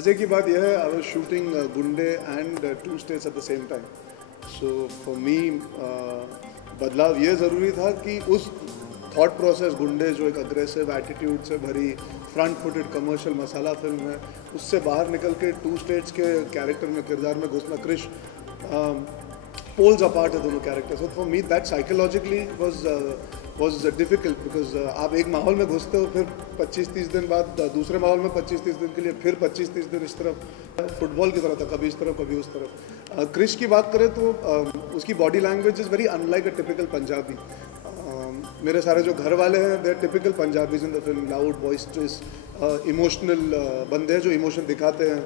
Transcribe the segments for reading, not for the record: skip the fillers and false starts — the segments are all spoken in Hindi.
मज़े की बात यह है, I was shooting Gunday and two states at the same time. So for me बदलाव ये ज़रूरी था कि उस थॉट प्रोसेस गुंडे जो एक अग्रेसिव एटीट्यूड से भरी फ्रंट फुटेड कमर्शियल मसाला फिल्म है, उससे बाहर निकल के टू स्टेट्स के कैरेक्टर में किरदार में घुसना. क्रिश पोल्स अपार्ट है दोनों character. So for me that psychologically was difficult because आप एक माहौल में घुसते हो, फिर 25-30 दिन बाद दूसरे माहौल में 25-30 दिन के लिए, फिर 25-30 दिन इस तरफ फुटबॉल की तरह था, कभी इस तरफ कभी उस तरफ. क्रिश की बात करें तो उसकी body language is very unlike a typical Punjabi. मेरे सारे जो घर वाले हैं they are typical Punjabis in the film. Loud boisterous emotional बंदे हैं जो इमोशन दिखाते हैं,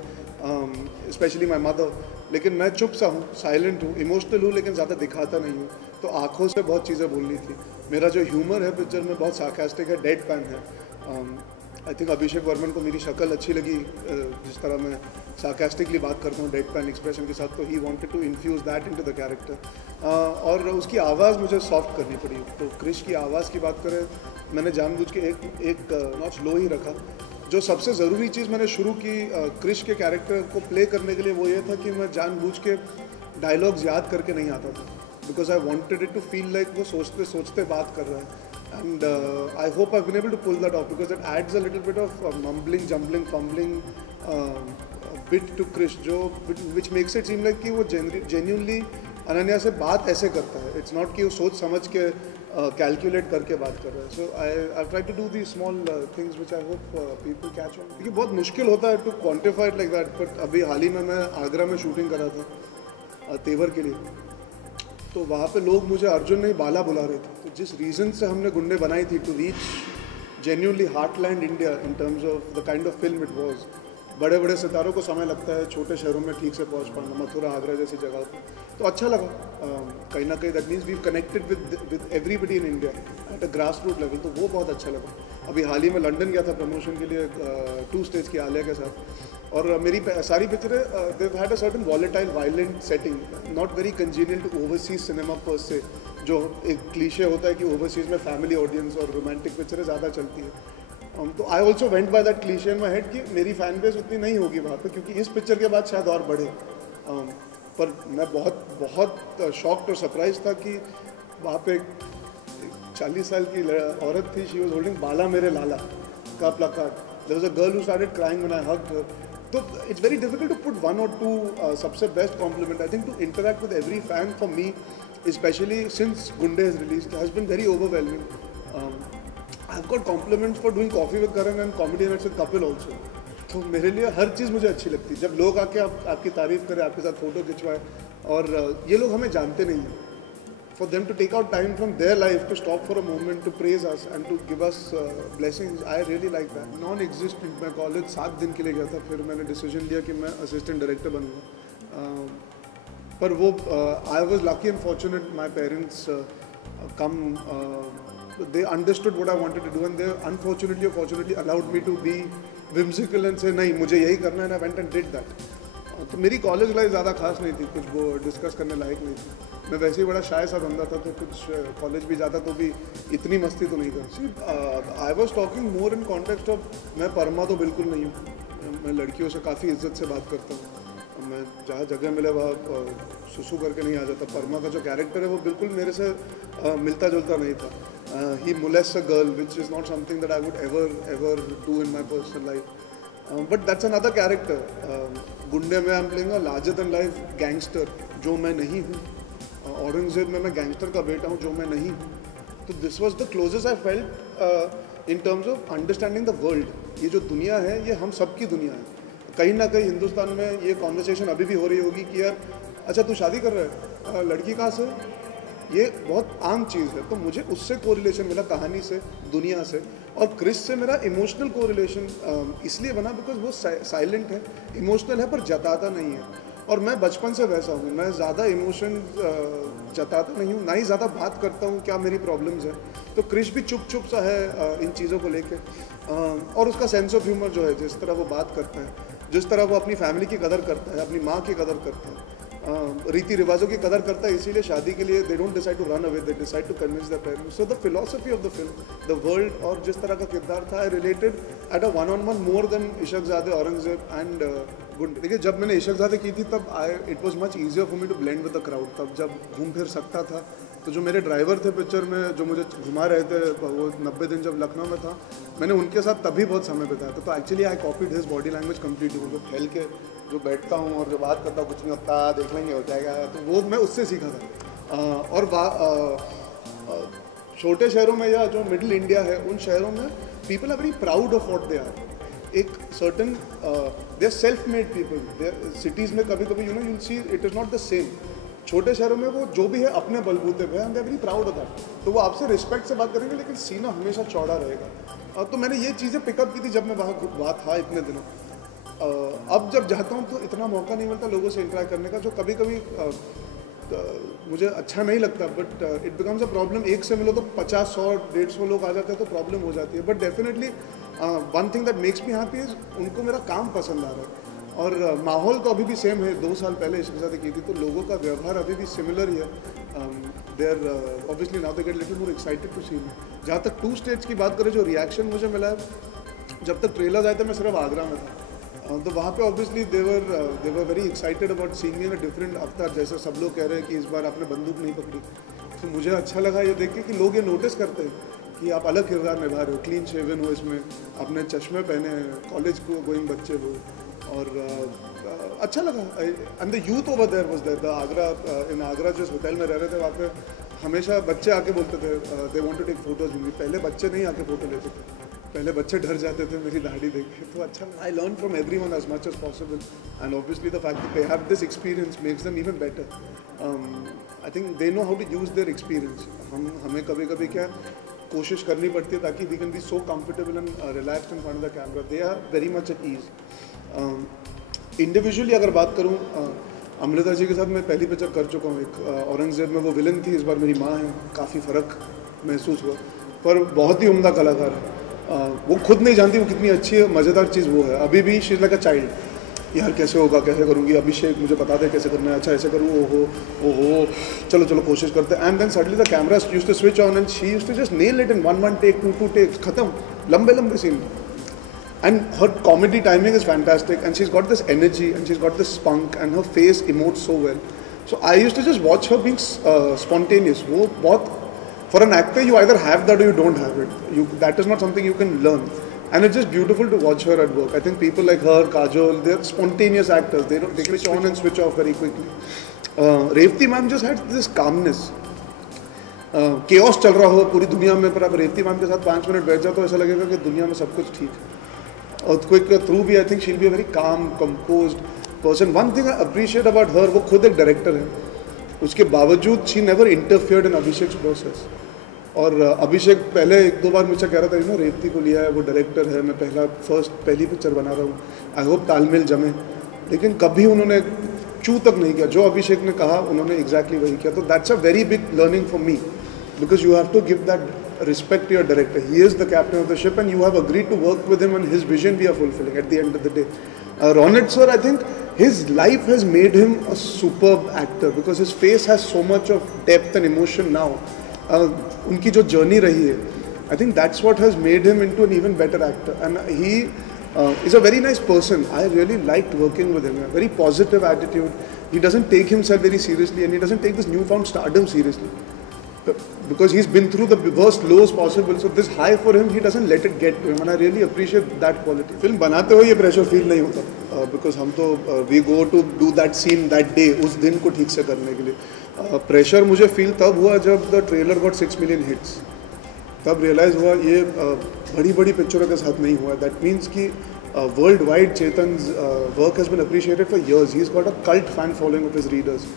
स्पेशली माई मदर. लेकिन मैं चुप सा हूँ, साइलेंट हूँ, इमोशनल हूँ, लेकिन ज़्यादा दिखाता नहीं हूँ. तो आँखों से बहुत चीज़ें बोलनी थी. मेरा जो ह्यूमर है पिक्चर में बहुत सार्कास्टिक है, डेड पैन है. आई थिंक अभिषेक वर्मन को मेरी शक्ल अच्छी लगी, जिस तरह मैं सार्कास्टिकली बात करता हूँ डेड पैन एक्सप्रेशन के साथ. तो he wanted to infuse that into the character. और उसकी आवाज़ मुझे सॉफ्ट करनी पड़ी. तो क्रिश की आवाज़ की बात करें, मैंने जानबूझ के एक नॉच लो ही रखा. जो सबसे ज़रूरी चीज़ मैंने शुरू की क्रिश के कैरेक्टर को प्ले करने के लिए वो ये था कि मैं जानबूझ के डायलॉग्स याद करके नहीं आता था, because I wanted it to feel like वो सोचते सोचते बात कर रहा है. And I hope I been able to pull that off because it adds a little bit of mumbling jumbling fumbling bit to Krish, जो which makes it seem like कि वो जेन्युइनली अनन्या से बात ऐसे करता है. इट्स नॉट कि वो सोच समझ के कैलकुलेट करके बात कर रहा है. So I try to do the small things which I hope people catch on. क्योंकि बहुत मुश्किल होता है to quantify it like that. But अभी हाल ही में मैं आगरा में शूटिंग करा था तेवर के लिए, तो वहाँ पे लोग मुझे अर्जुन नहीं बाला बुला रहे थे. तो जिस रीज़न से हमने गुंडे बनाई थी, to reach genuinely heartland India in terms of the kind of film it was. बड़े बड़े सितारों को समय लगता है छोटे शहरों में ठीक से पहुंच पाना, मथुरा आगरा जैसी जगह पर. तो अच्छा लगा कहीं ना कहीं. That means we connected with everybody in India at a grass root level. तो वो बहुत अच्छा लगा. अभी हाल ही में लंदन गया था प्रमोशन के लिए टू स्टेट्स की आलिया के साथ. और मेरी सारी पिक्चरें they had a certain volatile violent setting, not very congenial to overseas cinema per se. जो एक क्लीशे होता है कि ओवरसीज में फैमिली ऑडियंस और रोमांटिक पिक्चरें ज़्यादा चलती है. तो I also went by that cliché in my head कि मेरी फैन बेस उतनी नहीं होगी वहाँ पे, क्योंकि इस पिक्चर के बाद शायद और बढ़े. पर मैं बहुत बहुत शॉक्ड और सरप्राइज था कि वहाँ पे 40 साल की औरत थी. शी वॉज होल्डिंग बाला मेरे लाला का placard. There was a girl who started crying when I hugged her. तो it's very difficult to put one or two सबसे best compliment. I think to interact with every fan for me, especially since Gunday has released, has been very overwhelming. I've got compliments for doing Coffee with Karan and Comedy Nights with Kapil also. तो मेरे लिए हर चीज़ मुझे अच्छी लगती है. जब लोग आके आपकी तारीफ़ करें, आपके साथ फ़ोटो खिंचवाएं, और ये लोग हमें जानते नहीं हैं. For them to take out time from their life to stop for a moment to praise us and to give us blessings, I really like that. Non-existent. मैं कॉलेज 7 दिन के लिए गया था, फिर मैंने डिसीजन लिया कि मैं असिस्टेंट डायरेक्टर बनूँगा. पर वो I was lucky and fortunate. My parents they understood what I wanted to do, and they unfortunately or fortunately allowed me to be whimsical and say नहीं मुझे यही करना है, and I went and did that. तो मेरी कॉलेज लाइफ ज़्यादा खास नहीं थी, कुछ वो डिस्कस करने लायक नहीं थी. मैं वैसे ही बड़ा शाय सा बंदा था, तो कुछ कॉलेज भी जाता तो भी इतनी मस्ती तो नहीं करती. I was talking more in context of, मैं परमा तो बिल्कुल नहीं हूँ. मैं लड़कियों से काफ़ी इज्जत से बात करता हूँ. मैं जहाँ जगह मिले वहाँ सुसु करके नहीं आ जाता. परमा का जो कैरेक्टर है वो बिल्कुल मेरे से मिलता जुलता नहीं था. He molests a girl, which is not something that I would ever do in my personal life. But that's another character. गुंडे में I'm playing a larger than life gangster, जो मैं नहीं हूँ. औरंगजेब में मैं गैंगस्टर का बेटा हूँ, जो मैं नहीं हूँ. तो this was the closest I felt in terms of understanding the world. ये जो दुनिया है, ये हम सब की दुनिया है. कहीं ना कहीं हिंदुस्तान में ये कॉन्वर्सेशन अभी भी हो रही होगी कि यार अच्छा तू शादी कर रहा है, लड़की कहाँ से. ये बहुत आम चीज़ है. तो मुझे उससे कोरिलेशन मिला, कहानी से, दुनिया से. और क्रिश से मेरा इमोशनल कोरिलेशन इसलिए बना बिकॉज वो साइलेंट है, इमोशनल है, पर जताता नहीं है. और मैं बचपन से वैसा हूँ. मैं ज़्यादा इमोशन जताता नहीं हूँ, ना ही ज़्यादा बात करता हूँ क्या मेरी प्रॉब्लम्स हैं. तो क्रिश भी चुप चुप सा है इन चीज़ों को लेके. और उसका सेंस ऑफ ह्यूमर जो है, जिस तरह वो बात करता है, जिस तरह वो अपनी फैमिली की कदर करता है, अपनी माँ की कदर करता है, रीति रिवाजों की कदर करता है, इसीलिए शादी के लिए they don't decide to run away, they decide to convince their parents. So the philosophy of the film, the world और जिस तरह का किरदार था, I related at a one on one more than Ishaqzaade, Aurangzeb and Gunday. देखिए जब मैंने इशकजादे की थी तब it was much easier for me to blend with the crowd. तब जब घूम फिर सकता था, तो जो मेरे ड्राइवर थे पिक्चर में जो मुझे घुमा रहे थे, वो 90 दिन जब लखनऊ में था, मैंने उनके साथ तभी बहुत समय बिताया था. तो actually I copied his body language completely. वो जो फैल के जो बैठता हूँ और जो बात करता हूँ, कुछ नहीं होता, देख लेंगे हो जाएगा, तो वो मैं उससे सीखा था. और छोटे शहरों में या जो मिडिल इंडिया है उन शहरों में people are very proud of what they are. एक certain they are self made people. Cities में कभी कभी you know you'll see it is not the same. छोटे शहरों में वो जो भी है अपने बलबूते पे, and they are very proud of that. तो वो आपसे रिस्पेक्ट से बात करेंगे, लेकिन सीना हमेशा चौड़ा रहेगा. तो मैंने ये चीज़ें पिकअप की थी जब मैं वहाँ था इतने दिनों. अब जब जाता हूँ तो इतना मौका नहीं मिलता लोगों से इंटरेक्ट करने का, जो कभी कभी मुझे अच्छा नहीं लगता. But it becomes a problem. एक से मिलो तो 50, 100, 150 लोग आ जाते हैं तो प्रॉब्लम हो जाती है. But definitely one thing that makes me happy is उनको मेरा काम पसंद आ रहा है. और माहौल तो अभी भी सेम है. 2 साल पहले इसके साथ की थी तो लोगों का व्यवहार अभी भी सिमिलर ही है. They are obviously now they get little more excited to see me. जहाँ तक 2 स्टेट्स की बात करें, जो रिएक्शन मुझे मिला है, जब तक ट्रेलर आए थे मैं सिर्फ आगरा में था, तो वहाँ पे obviously they were very excited about seeing me in a different अवतार. जैसे सब लोग कह रहे हैं कि इस बार आपने बंदूक नहीं पकड़ी. तो मुझे अच्छा लगा ये देख के कि लोग ये नोटिस करते हैं कि आप अलग किरदार निभा रहे हो. क्लीन शेवन हो इसमें, आपने चश्मे पहने हैं, कॉलेज को गोइंग बच्चे हो, और अच्छा लगा. And the youth over there was there. The Agra, in Agra जिस होटल में रह रहे थे वहाँ पे हमेशा बच्चे आके बोलते थे they want to take photos with me. पहले बच्चे नहीं आके फ़ोटो लेते थे, पहले बच्चे डर जाते थे मेरी दाढ़ी देख के. तो अच्छा, I learn from everyone as much as possible, and obviously the fact that they have this experience makes them even better. I think they know how to use their experience. हमें कभी कभी क्या कोशिश करनी पड़ती है ताकि we can be so comfortable and relaxed in front of the camera. They are very much at ease. Individually अगर बात करूँ, अमृता जी के साथ मैं पहली पिक्चर कर चुका हूँ. एक औरंगजेब में वो विलन थी, इस बार मेरी माँ है. काफ़ी फ़र्क महसूस हुआ, पर बहुत ही उम्दा कलाकार है. वो खुद नहीं जानती वो कितनी अच्छी है. मज़ेदार चीज़ वो है, अभी भी she is like a child. यार कैसे होगा, कैसे करूँगी, अभिषेक मुझे बता दे कैसे करना है, अच्छा ऐसे करूँ, ओहो चलो चलो कोशिश करते हैं. And then suddenly the camera used to switch on and she used to just nail it in 1 take, 2 takes, खत्म. लंबे scene. And her comedy timing is fantastic, and she's got this energy, and she's got this spunk, and her face emotes so well. So I used to just watch her being spontaneous. वो बहुत, for an actor you either have that or you don't have it. That is not something you can learn, and it's just beautiful to watch her at work. I think people like her, Kajol, they're spontaneous actors. They switch on and switch off very quickly. Revati ma'am just had this calmness. Chaos चल रहा हो पूरी दुनिया में, पर आप रेवती मैम के साथ 5 मिनट बैठ जाओ तो ऐसा लगेगा कि दुनिया में सब कुछ ठीक है. Earthquake के थ्रू भी I think she'll be a very calm, composed person. One thing I appreciate about her, वो खुद एक डायरेक्टर है, उसके बावजूद she never interfered in Abhishek process. और अभिषेक पहले 1-2 बार मुझसे कह रहा था, यू नो रेवती को लिया है, वो डायरेक्टर है, मैं पहली पिक्चर बना रहा हूँ, आई होप तालमेल जमे. लेकिन कभी उन्होंने चू तक नहीं किया. जो अभिषेक ने कहा उन्होंने एग्जैक्टली वही किया. तो that's a very big learning for me, because you have to give that respect to your director. He is the captain of the ship, and you have agreed to work with him, and his vision we are fulfilling at the end of the day. Ronit sir, I think his life has made him a superb actor because his face has so much of depth and emotion now. उनकी जो journey रही है, I think that's what has made him into an even better actor. And he is a very nice person. I really liked working with him. A very positive attitude. He doesn't take himself very seriously, and he doesn't take this newfound stardom seriously. Because he's been through the worst lows possible, so this high for him, he doesn't let it get to him, and I really appreciate that quality. Film बनाते हुए ये pressure feel नहीं होता, because हम तो we go to do that scene that day, उस दिन को ठीक से करने के लिए. Pressure मुझे feel तब हुआ जब the trailer got 6 million hits. तब realize हुआ ये बड़ी पिक्चरों के साथ नहीं हुआ. That means कि worldwide Chetan's work has been appreciated for years. He's got a cult fan following of his readers.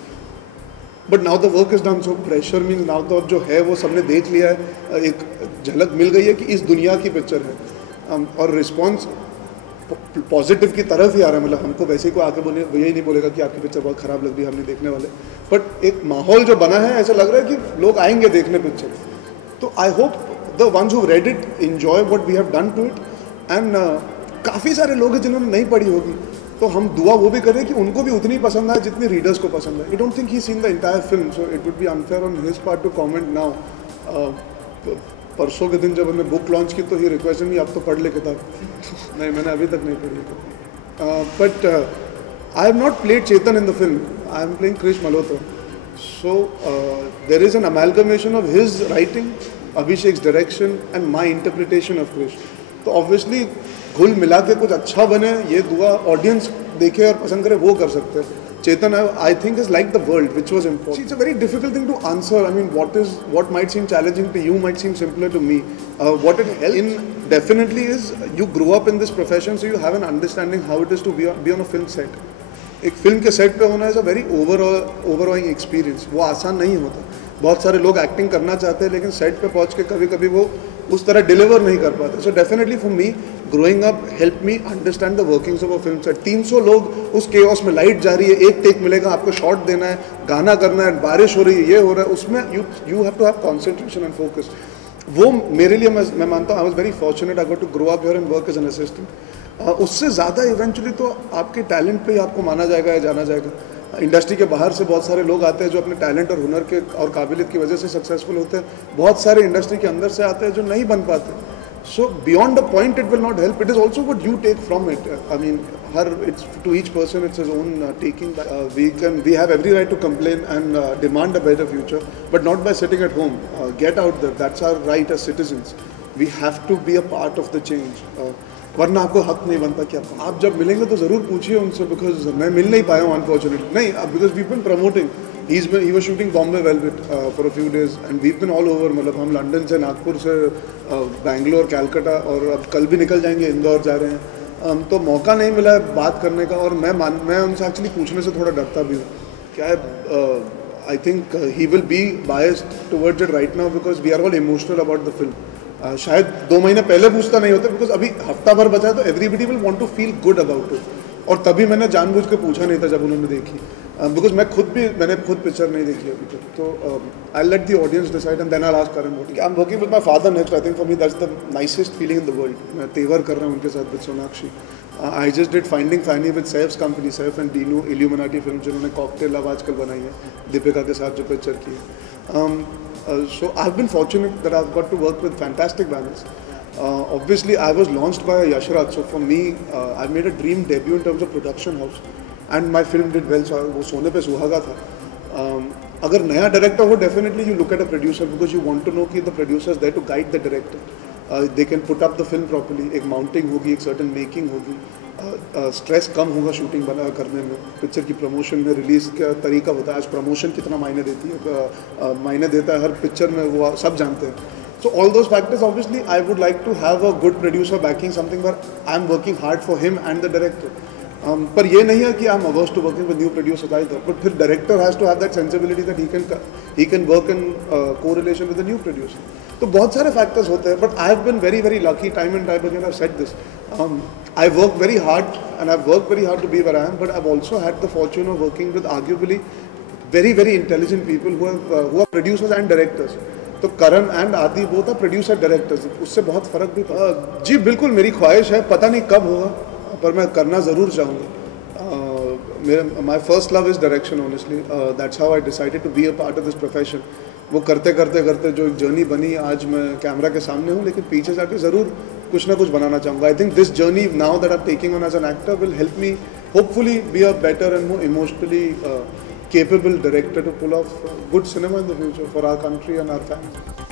But now the work is done, so pressure means now तो अब जो है वो सबने देख लिया है, एक झलक मिल गई है कि इस दुनिया की पिक्चर है, और रिस्पॉन्स पॉजिटिव की तरफ ही आ रहा है. मतलब हमको वैसे ही कोई आके बोले, यही नहीं बोलेगा कि आपकी पिक्चर बहुत ख़राब लग रही है, हमने देखने वाले. बट एक माहौल जो बना है, ऐसा लग रहा है कि लोग आएंगे देखने पिक्चर. तो I hope the ones who read it enjoy what we have done to it. And काफ़ी सारे लोग हैं जिन्होंने नहीं पढ़ी होगी, तो हम दुआ वो भी करें कि उनको भी उतनी पसंद आए जितनी रीडर्स को पसंद है. I don't think he seen the entire film, so it would be unfair on his part two comment now. परसों के दिन जब हमने बुक लॉन्च की तो ही रिक्वेस्ट नहीं, आप तो पढ़ ले किताब. नहीं, मैंने अभी तक नहीं पढ़ी. But I have not played Chetan in the film, I am playing Krish Malhotra. So there is an amalgamation of his writing, Abhishek's direction and my interpretation of Krish. तो obviously घुल मिला के कुछ अच्छा बने, ये दुआ ऑडियंस देखे और पसंद करे वो कर सकते हैं. Chetan, I think, is like the world, which was important. It's a very difficult thing to answer. I mean, what might seem challenging to you might seem simpler to me. What it helps in definitely is you grew up in this profession, so you have an understanding how it is to be on a film set. एक फिल्म के सेट पे होना इज़ अ वेरी ओवरऑइंग एक्सपीरियंस. वो आसान नहीं होता. बहुत सारे लोग एक्टिंग करना चाहते हैं लेकिन सेट पे पहुंच के कभी कभी वो उस तरह डिलीवर नहीं कर पाते. So definitely for me growing up help me understand the workings of a film set. 300 लोग उस केओस में, लाइट जा रही है, एक टेक मिलेगा, आपको शॉट देना है, गाना करना है, बारिश हो रही है, ये हो रहा है, उसमें you have to have concentration and focus. वो मेरे लिए मैं मानता हूँ I was very fortunate. I got to grow up here and work as an assistant. उससे ज़्यादा इवेंचुअली तो आपके टैलेंट पे ही आपको माना जाएगा या जाना जाएगा. इंडस्ट्री के बाहर से बहुत सारे लोग आते हैं जो अपने टैलेंट और हुनर के और काबिलियत की वजह से सक्सेसफुल होते हैं. बहुत सारे इंडस्ट्री के अंदर से आते हैं जो नहीं बन पाते. So beyond the point it will not help. It is also what you take from it. I mean it's to each person it's his own taking. We have every right to complain and demand a better future, but not by sitting at home. Get out there. That's our right as citizens. We have to be a part of the change. वरना आपको हक नहीं बनता कि आप जब मिलेंगे तो ज़रूर पूछिए उनसे, बिकॉज मैं मिल नहीं पाया हूँ अनफॉर्चुनेटली. नहीं, because we been promoting. He was shooting Bombay Velvet for a few days and we been all over. मतलब हम लंदन से, नागपुर से, बैंगलोर, कैलकाटा, और अब कल भी निकल जाएंगे, इंदौर जा रहे हैं. तो मौका नहीं मिला है बात करने का. और मैं उनसे एक्चुअली पूछने से थोड़ा डरता भी हूँ. क्या है, I think he will be biased towards it right now because we are all emotional about the film. शायद 2 महीने पहले पूछता नहीं होता बिकॉज अभी हफ्ता भर बचा है तो everybody will want to feel good about it. और तभी मैंने जानबूझ के पूछा नहीं था जब उन्होंने देखी, बिकॉज मैंने खुद पिक्चर नहीं देखी अभी तक. तो I let the audience decide and then I ask Karan what. I am working with my father next. I think for me that's the nicest feeling in the world. मैं तेवर कर रहा हूँ उनके साथ with Sonakshi. I just did finding fanny with Saif's company, Saif and Dinu, Illuminati film, जिन्होंने कॉकटेल अब आजकल बनाई है दीपिका के साथ जो पिक्चर की है. So I've been fortunate that I've got to work with fantastic banners. Obviously, I was launched by Yashraj, so for me, I made a dream debut in terms of production house, and my film did well. So वो सोने पे सुहागा था. अगर नया डायरेक्टर हो, definitely you look at a producer because you want to know कि the producer is there to guide the director. They can put up the film properly. एक माउंटिंग होगी, एक सर्टन मेकिंग होगी, स्ट्रेस कम होगा शूटिंग बना करने में. पिक्चर की प्रमोशन में रिलीज़ का तरीका होता है. आज प्रमोशन कितना मायने देती है, मायने देता है हर पिक्चर में, वो सब जानते हैं. So all those factors obviously I would like to have a good producer backing something where I am working hard for him and the director. पर ये नहीं है कि I am averse to working with new producers either. But फिर director has to have that sensibility that he can work in correlation with the new producer. तो बहुत सारे फैक्टर्स होते हैं. But I have been very very lucky time and time again. I have said this. I work very hard and I've worked very hard to be where I am, but I've also had the fortune of working with arguably very very intelligent people who are producers and directors. तो करण एंड आदि बोथ आर प्रोड्यूसर डायरेक्टर्स. उससे बहुत फ़र्क भी पड़ा. जी बिल्कुल, मेरी ख्वाहिश है, पता नहीं कब होगा पर मैं करना ज़रूर चाहूँगा. My first love is direction honestly. That's how I decided to be a part of this profession. वो करते करते करते जो एक जर्नी बनी, आज मैं कैमरा के सामने हूँ लेकिन पीछे जाके ज़रूर कुछ ना कुछ बनाना चाहूँगा. I think this journey now that I am taking on as an actor will help me hopefully be a better and more emotionally capable director to pull off good cinema in the future for our country and our fans.